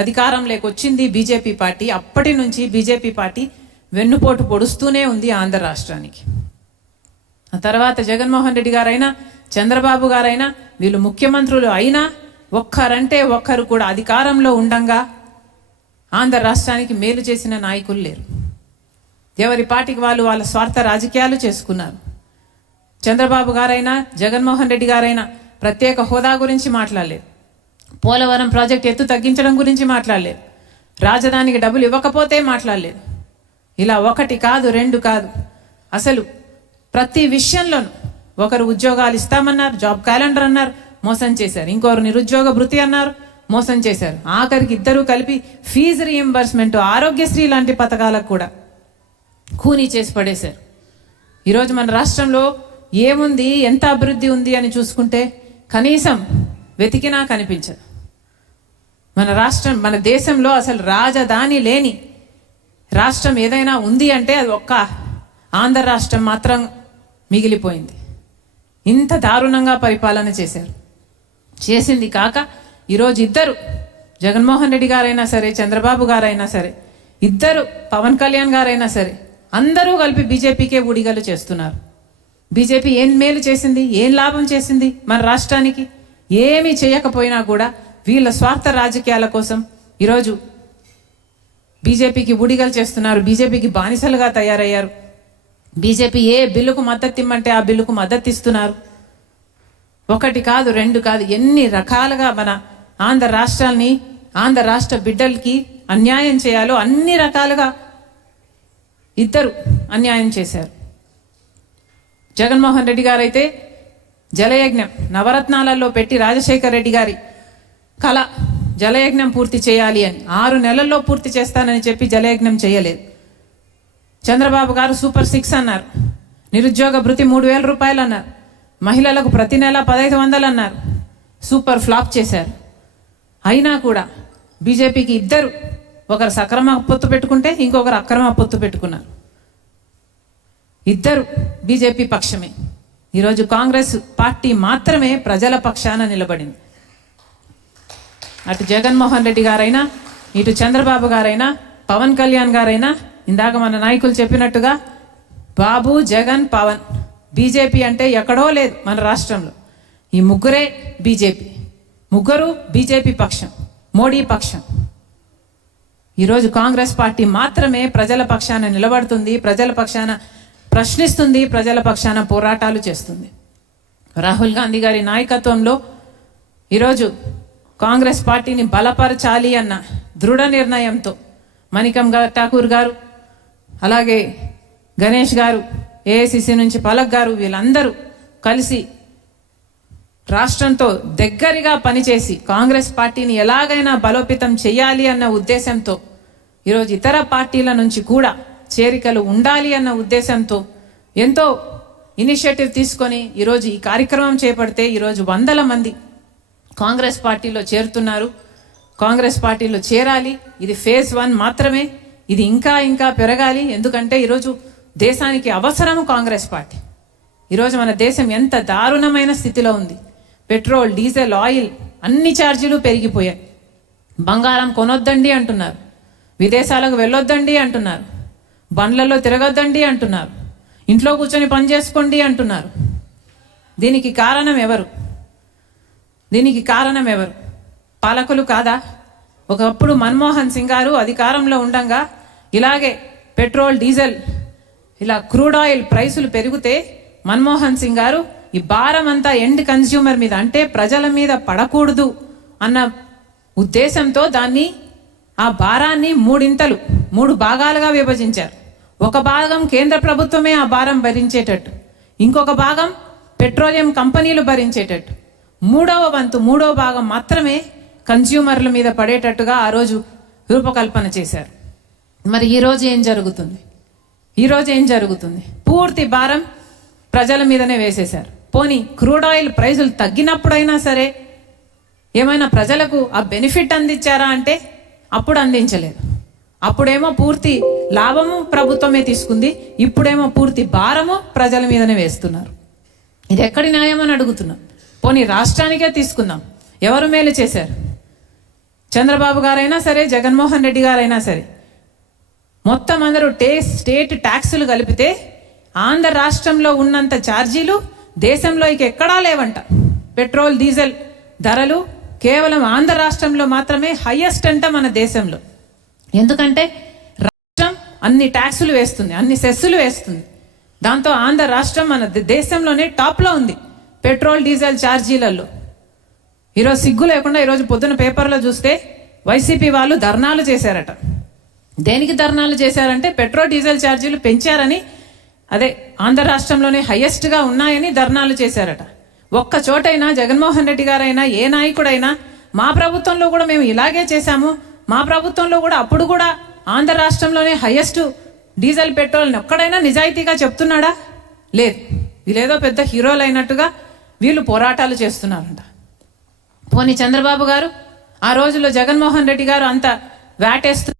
అధికారంలోకి వచ్చింది BJP party. అప్పటి నుంచి బీజేపీ పార్టీ వెన్నుపోటు పొడుస్తూనే ఉంది ఆంధ్ర రాష్ట్రానికి. ఆ తర్వాత జగన్మోహన్ రెడ్డి గారైనా చంద్రబాబు గారైనా వీళ్ళు ముఖ్యమంత్రులు అయినా ఒక్కరంటే ఒక్కరు కూడా అధికారంలో ఉండంగా ఆంధ్ర రాష్ట్రానికి మేలు చేసిన నాయకులు లేరు. ఎవరి పార్టీకి వాళ్ళు వాళ్ళ స్వార్థ రాజకీయాలు చేసుకున్నారు. చంద్రబాబు గారైనా జగన్మోహన్ రెడ్డి గారైనా ప్రత్యేక హోదా గురించి మాట్లాడలేదు, పోలవరం ప్రాజెక్ట్ ఎత్తు తగ్గించడం గురించి మాట్లాడలేదు, రాజధానికి డబ్బులు ఇవ్వకపోతే మాట్లాడలేదు. ఇలా ఒకటి కాదు రెండు కాదు, అసలు ప్రతి విషయంలోనూ ఒకరు ఉద్యోగాలు ఇస్తామన్నారు, జాబ్ క్యాలెండర్ అన్నారు, మోసం చేశారు. ఇంకొకరు నిరుద్యోగ భృతి అన్నారు, మోసం చేశారు. ఆఖరికి ఇద్దరు కలిపి ఫీజు రీఎంబర్స్మెంట్, ఆరోగ్యశ్రీ లాంటి పథకాలకు కూడా ఖూనీ చేసి పడేశారు. ఈరోజు మన రాష్ట్రంలో ఏముంది, ఎంత అభివృద్ధి ఉంది అని చూసుకుంటే కనీసం వెతికినా కనిపించదు. మన రాష్ట్రం, మన దేశంలో అసలు రాజధాని లేని రాష్ట్రం ఏదైనా ఉంది అంటే అది ఒక్క ఆంధ్ర రాష్ట్రం మాత్రం మిగిలిపోయింది. ఇంత దారుణంగా పరిపాలన చేశారు. చేసింది కాక ఈరోజు ఇద్దరు, జగన్మోహన్ రెడ్డి గారైనా సరే, చంద్రబాబు గారైనా సరే, ఇద్దరు పవన్ కళ్యాణ్ గారైనా సరే, అందరూ కలిపి బీజేపీకే ఊడిగలు చేస్తున్నారు. బీజేపీ ఏం మేలు చేసింది, ఏం లాభం చేసింది మన రాష్ట్రానికి? ఏమీ చేయకపోయినా కూడా వీళ్ళ స్వార్థ రాజకీయాల కోసం ఈరోజు బీజేపీకి ఊడిగలు చేస్తున్నారు. బీజేపీకి బానిసలుగా తయారయ్యారు. బీజేపీ ఏ బిల్లుకు మద్దతు ఇమ్మంటే ఆ బిల్లుకు మద్దతు ఇస్తున్నారు. ఒకటి కాదు రెండు కాదు, ఎన్ని రకాలుగా మన ఆంధ్ర రాష్ట్రాల్ని, ఆంధ్ర రాష్ట్ర బిడ్డలకి అన్యాయం చేయాలో అన్ని రకాలుగా ఇద్దరు అన్యాయం చేశారు. జగన్మోహన్ రెడ్డి గారైతే జలయజ్ఞం నవరత్నాలలో పెట్టి రాజశేఖర్ రెడ్డి గారి కళ జలయజ్ఞం పూర్తి చేయాలి అని 6 నెలల్లో పూర్తి చేస్తానని చెప్పి జలయజ్ఞం చేయలేదు. చంద్రబాబు గారు సూపర్ 6 అన్నారు, నిరుద్యోగ భృతి 3,000 రూపాయలు అన్నారు, మహిళలకు ప్రతి నెల 1,500 అన్నారు. సూపర్ ఫ్లాప్ చేశారు. అయినా కూడా బీజేపీకి ఇద్దరు, ఒకరు సక్రమ పొత్తు పెట్టుకుంటే ఇంకొకరు అక్రమ పొత్తు పెట్టుకున్నారు. ఇద్దరు బీజేపీ పక్షమే. ఈరోజు కాంగ్రెస్ పార్టీ మాత్రమే ప్రజల పక్షాన నిలబడింది. అటు జగన్మోహన్ రెడ్డి గారైనా, ఇటు చంద్రబాబు గారైనా, పవన్ కళ్యాణ్ గారైనా, ఇందాక మన నాయకులు చెప్పినట్టుగా బాబు, జగన్, పవన్, బీజేపీ అంటే ఎక్కడో లేదు మన రాష్ట్రంలో. ఈ ముగ్గురే బీజేపీ, ముగ్గురు బీజేపీ పక్షం, మోడీ పక్షం. ఈరోజు కాంగ్రెస్ పార్టీ మాత్రమే ప్రజల పక్షాన నిలబడుతుంది, ప్రజల పక్షాన ప్రశ్నిస్తుంది, ప్రజల పక్షాన పోరాటాలు చేస్తుంది. రాహుల్ గాంధీ గారి నాయకత్వంలో ఈరోజు కాంగ్రెస్ పార్టీని బలపరచాలి అన్న దృఢ నిర్ణయంతో మణికం ఠాకూర్ గారు, అలాగే గణేష్ గారు, ఏఐసిసి నుంచి పలక్ గారు, వీళ్ళందరూ కలిసి రాష్ట్రంతో దగ్గరగా పనిచేసి కాంగ్రెస్ పార్టీని ఎలాగైనా బలోపేతం చేయాలి అన్న ఉద్దేశంతో ఈరోజు ఇతర పార్టీల నుంచి కూడా చేరికలు ఉండాలి అన్న ఉద్దేశంతో ఎంతో ఇనిషియేటివ్ తీసుకొని ఈరోజు ఈ కార్యక్రమం చేపడితే ఈరోజు 100 మంది కాంగ్రెస్ పార్టీలో చేరుతున్నారు. కాంగ్రెస్ పార్టీలో చేరాలి. ఇది ఫేజ్ 1 మాత్రమే. ఇది ఇంకా ఇంకా పెరగాలి. ఎందుకంటే ఈరోజు దేశానికి అవసరం కాంగ్రెస్ పార్టీ. ఈరోజు మన దేశం ఎంత దారుణమైన స్థితిలో ఉంది. పెట్రోల్, డీజిల్, ఆయిల్ అన్ని ఛార్జీలు పెరిగిపోయాయి. బంగారం కొనొద్దండి అంటున్నారు, విదేశాలకు వెళ్ళొద్దండి అంటున్నారు, బండ్లలో తిరగొద్దండి అంటున్నారు, ఇంట్లో కూర్చొని పని చేసుకోండి అంటున్నారు. దీనికి కారణం ఎవరు? దీనికి కారణం ఎవరు? పాలకులు కాదా? ఒకప్పుడు మన్మోహన్ సింగ్ గారు అధికారంలో ఉండంగా ఇలాగే పెట్రోల్, డీజిల్, ఇలా క్రూడ్ ఆయిల్ ప్రైసులు పెరిగితే మన్మోహన్ సింగ్ గారు ఈ భారం అంతా ఎండ్ కన్స్యూమర్ మీద, అంటే ప్రజల మీద పడకూడదు అన్న ఉద్దేశంతో దాన్ని, ఆ భారాన్ని 3 భాగాలుగా విభజించారు. ఒక భాగం కేంద్ర ప్రభుత్వమే ఆ భారం భరించేటట్టు, ఇంకొక భాగం పెట్రోలియం కంపెనీలు భరించేటట్టు, మూడవ భాగం మాత్రమే కన్స్యూమర్ల మీద పడేటట్టుగా ఆ రోజు రూపకల్పన చేశారు. మరి ఈరోజు ఏం జరుగుతుంది? ఈరోజు ఏం జరుగుతుంది? పూర్తి భారం ప్రజల మీదనే వేసేశారు. పోనీ క్రూడ్ ఆయిల్ ప్రైజులు తగ్గినప్పుడైనా సరే ఏమైనా ప్రజలకు ఆ బెనిఫిట్ అందించారా అంటే అప్పుడు అందించలేదు. అప్పుడేమో పూర్తి లాభము ప్రభుత్వమే తీసుకుంది, ఇప్పుడేమో పూర్తి భారము ప్రజల మీదనే వేస్తున్నారు. ఇది ఎక్కడి న్యాయం అని అడుగుతున్నాం. పోనీ రాష్ట్రానికే తీసుకుందాం, ఎవరు మేలు చేశారు? చంద్రబాబు గారైనా సరే, జగన్మోహన్ రెడ్డి గారైనా సరే, మొత్తం అందరూ స్టేట్ ట్యాక్సులు కలిపితే ఆంధ్ర రాష్ట్రంలో ఉన్నంత ఛార్జీలు దేశంలో ఇక ఎక్కడా లేవంట. పెట్రోల్ డీజిల్ ధరలు కేవలం ఆంధ్ర రాష్ట్రంలో మాత్రమే హైయెస్ట్ అంట మన దేశంలో. ఎందుకంటే రాష్ట్రం అన్ని ట్యాక్సులు వేస్తుంది, అన్ని సెస్సులు వేస్తుంది. దాంతో ఆంధ్ర రాష్ట్రం మన దేశంలోనే టాప్లో ఉంది పెట్రోల్ డీజిల్ ఛార్జీలలో. ఈరోజు సిగ్గు లేకుండా ఈరోజు పొద్దున పేపర్లో చూస్తే వైసీపీ వాళ్ళు ధర్నాలు చేశారట. దేనికి ధర్నాలు చేశారంటే పెట్రోల్ డీజిల్ ఛార్జీలు పెంచారని, అదే ఆంధ్ర రాష్ట్రంలోనే హైయెస్ట్గా ఉన్నాయని ధర్నాలు చేశారట. ఒక్క చోటైనా జగన్మోహన్ రెడ్డి గారైనా ఏ నాయకుడైనా మా ప్రభుత్వంలో కూడా మేము ఇలాగే చేశాము, మా ప్రభుత్వంలో కూడా అప్పుడు కూడా ఆంధ్ర రాష్ట్రంలోనే హైయెస్ట్ డీజిల్ పెట్రోల్ని ఒక్కడైనా నిజాయితీగా చెప్తున్నాడా? లేదు. వీళ్ళేదో పెద్ద హీరోలు అయినట్టుగా వీళ్ళు పోరాటాలు చేస్తున్నారంట. పోనీ చంద్రబాబు గారు ఆ రోజుల్లో జగన్మోహన్ రెడ్డి గారు అంత వేటేస్తూ